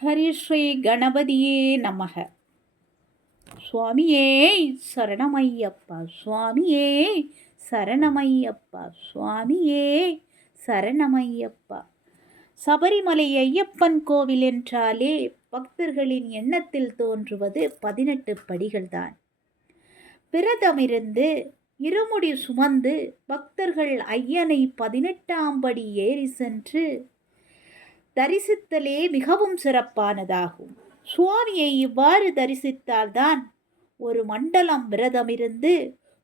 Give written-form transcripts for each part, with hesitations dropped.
ஹரிஸ்ரீ கணபதியே நமக. சுவாமியே சரணமையப்பா, சுவாமியே சரணமையப்பா, சுவாமியே சரணமையப்பா. சபரிமலை ஐயப்பன் கோவில் என்றாலே பக்தர்களின் எண்ணத்தில் தோன்றுவது 18 படிகள்தான். விரதமிருந்து இருமுடி சுமந்து பக்தர்கள் ஐயனை 18ஆம் படி ஏறி சென்று தரிசித்தலே மிகவும் சிறப்பானதாகும். சுவாமியை இவ்வாறு தரிசித்தால்தான் ஒரு மண்டலம் விரதமிருந்து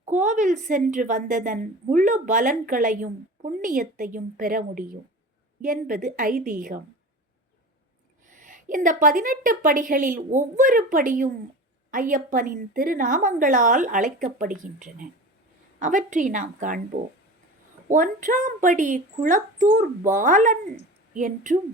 கோவில் சென்று வந்ததன் முழு பலன்களையும் புண்ணியத்தையும் பெற முடியும் என்பது ஐதீகம். இந்த 18 படிகளில் ஒவ்வொரு படியும் ஐயப்பனின் திருநாமங்களால் அழைக்கப்படுகின்றன. அவற்றை நாம் காண்போம். 1ஆம் படி குளத்தூர் பாலன் என்றும்,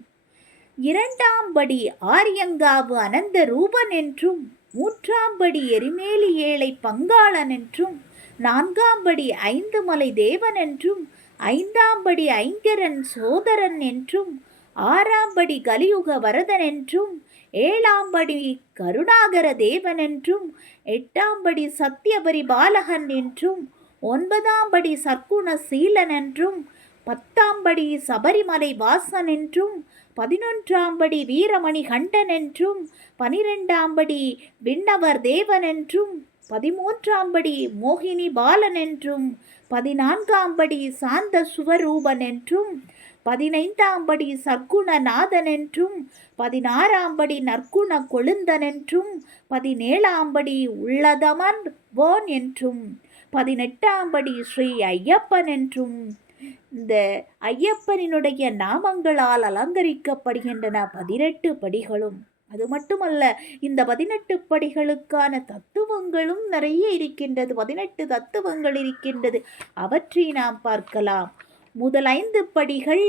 2ஆம் படி ஆரியங்காவு அனந்த ரூபன் என்றும், 3ஆம் படி எரிமேலி ஏழை பங்காளன் என்றும், 4ஆம் படி ஐந்து மலை தேவன் என்றும், 5ஆம் படி ஐங்கரன் சோதரன் என்றும், 6ஆம் படி கலியுக வரதன் என்றும், 7ஆம் படி கருணாகர தேவன் என்றும், 8ஆம் படி சத்தியபரி பாலகன் என்றும், 9ஆம் படி சர்க்குண சீலன் என்றும், 10ஆம் படி சபரிமலை வாசன் என்றும், 11ஆம் படி வீரமணி கண்டன் என்றும், 12ஆம் படி விண்ணவர் தேவன் என்றும், 13ஆம் படி மோகினி பாலன் என்றும், 14ஆம் படி சாந்த சுவரூபன் என்றும், 15ஆம் படி சர்க்குணநாதன் என்றும், 16ஆம் படி நற்குண கொழுந்தன் என்றும், 17ஆம் படி உள்ளதமன் போன் என்றும், 18ஆம் படி ஸ்ரீ ஐயப்பன் என்றும் இந்த ஐயப்பனினுடைய நாமங்களால் அலங்கரிக்கப்படுகின்றன 18 படிகளும். அது மட்டுமல்ல, இந்த 18 படிகளுக்கான தத்துவங்களும் நிறைய இருக்கின்றது. 18 தத்துவங்கள் இருக்கின்றது. அவற்றை நாம் பார்க்கலாம். முதல் 5 படிகள்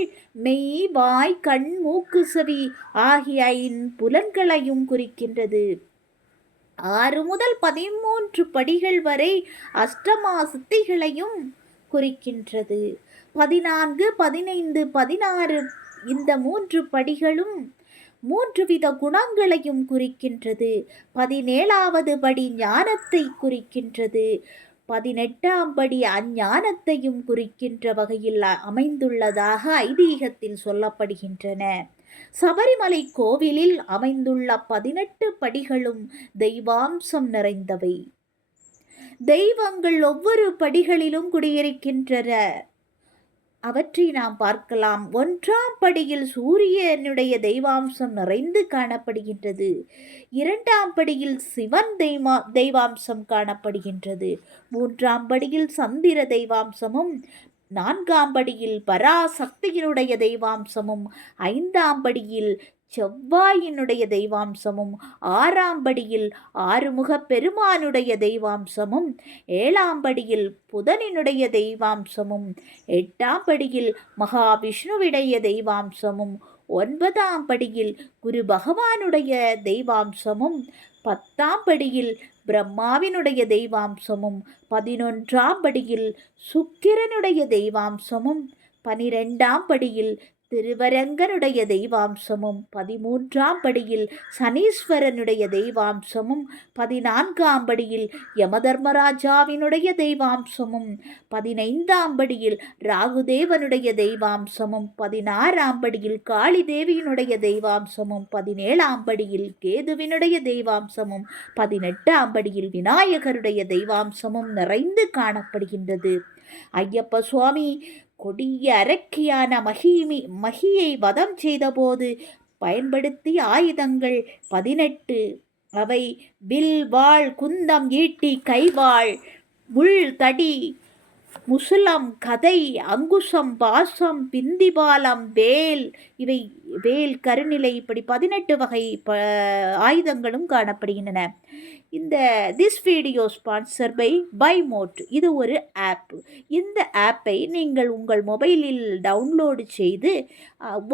மெய், வாய், கண், மூக்கு, செவி ஆகிய 5 புலன்களையும் குறிக்கின்றது. 6 முதல் 13 படிகள் வரை அஷ்டமா சித்திகளையும் குறிக்கின்றது. 14, 15, 16 இந்த 3 படிகளும் 3 வித குணங்களையும் குறிக்கின்றது. 17ஆவது படி ஞானத்தை குறிக்கின்றது. 18ஆம் படி அஞ்ஞானத்தையும் குறிக்கின்ற வகையில் அமைந்துள்ளதாக ஐதீகத்தில் சொல்லப்படுகின்றன. சபரிமலை கோவிலில் அமைந்துள்ள 18 படிகளும் தெய்வாம்சம் நிறைந்தவை. தெய்வங்கள் ஒவ்வொரு படிகளிலும் குடியிருக்கின்றன. அவற்றை நாம் பார்க்கலாம். 1ஆம் படியில் சூரியனுடைய தெய்வாம்சம் நிறைந்து காணப்படுகின்றது. 2ஆம் படியில் சிவன் தெய்வாம்சம் காணப்படுகின்றது. 3ஆம் படியில் சந்திர தெய்வாம்சமும், 4ஆம் படியில் பராசக்தியினுடைய தெய்வாம்சமும், 5ஆம் படியில் செவ்வாயினுடைய தெய்வாம்சமும், 6ஆம் படியில் ஆறுமுக பெருமானுடைய தெய்வாம்சமும், 7ஆம் படியில் புதனினுடைய தெய்வாம்சமும், 8ஆம் படியில் மகாவிஷ்ணுவுடைய தெய்வாம்சமும், 9ஆம் படியில் குரு பகவானுடைய தெய்வாம்சமும், 10ஆம் படியில் பிரம்மாவினுடைய தெய்வாம்சமும், 11ஆம் படியில் சுக்கிரனுடைய தெய்வாம்சமும், 12ஆம் படியில் திருவரங்கனுடைய தெய்வாம்சமும், 13ஆம் படியில் சனீஸ்வரனுடைய தெய்வாம்சமும், 14ஆம் படியில் யமதர்மராஜாவினுடைய தெய்வாம்சமும், 15ஆம் படியில் ராகுதேவனுடைய தெய்வாம்சமும், 16ஆம் படியில் காளி தேவியினுடைய தெய்வாம்சமும், 17ஆம் படியில் கேதுவினுடைய தெய்வாம்சமும், 18ஆம் படியில் விநாயகருடைய தெய்வாம்சமும் நிறைந்து காணப்படுகின்றது. ஐயப்ப சுவாமி கொடிய அரக்கியான மகியை வதம் செய்தபோது பயன்படுத்திய ஆயுதங்கள் 18. அவை வில், வாள், குந்தம், ஈட்டி, கைவாள், முள், தடி, முசுலம், கதை, அங்குசம், பாசம், பிந்திபாலம், வேல், இவை வேல், கருநிலை, இப்படி 18 வகை ஆயுதங்களும் காணப்படுகின்றன. This video sponsor by Mode. இது ஒரு ஆப். இந்த ஆப்பை நீங்கள் உங்கள் மொபைலில் டவுன்லோடு செய்து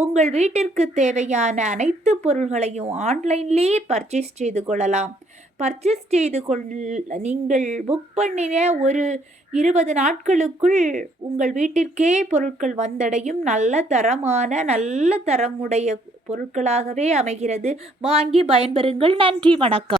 உங்கள் வீட்டிற்கு தேவையான அனைத்து பொருள்களையும் ஆன்லைன்லேயே பர்ச்சேஸ் செய்து கொள்ளலாம். பர்ச்சேஸ் செய்து நீங்கள் புக் பண்ணின ஒரு 20 நாட்களுக்குள் உங்கள் வீட்டிற்கே பொருட்கள் வந்தடையும். நல்ல தரமுடைய பொருட்களாகவே அமைகிறது. வாங்கி பயன்பெறுங்கள். நன்றி, வணக்கம்.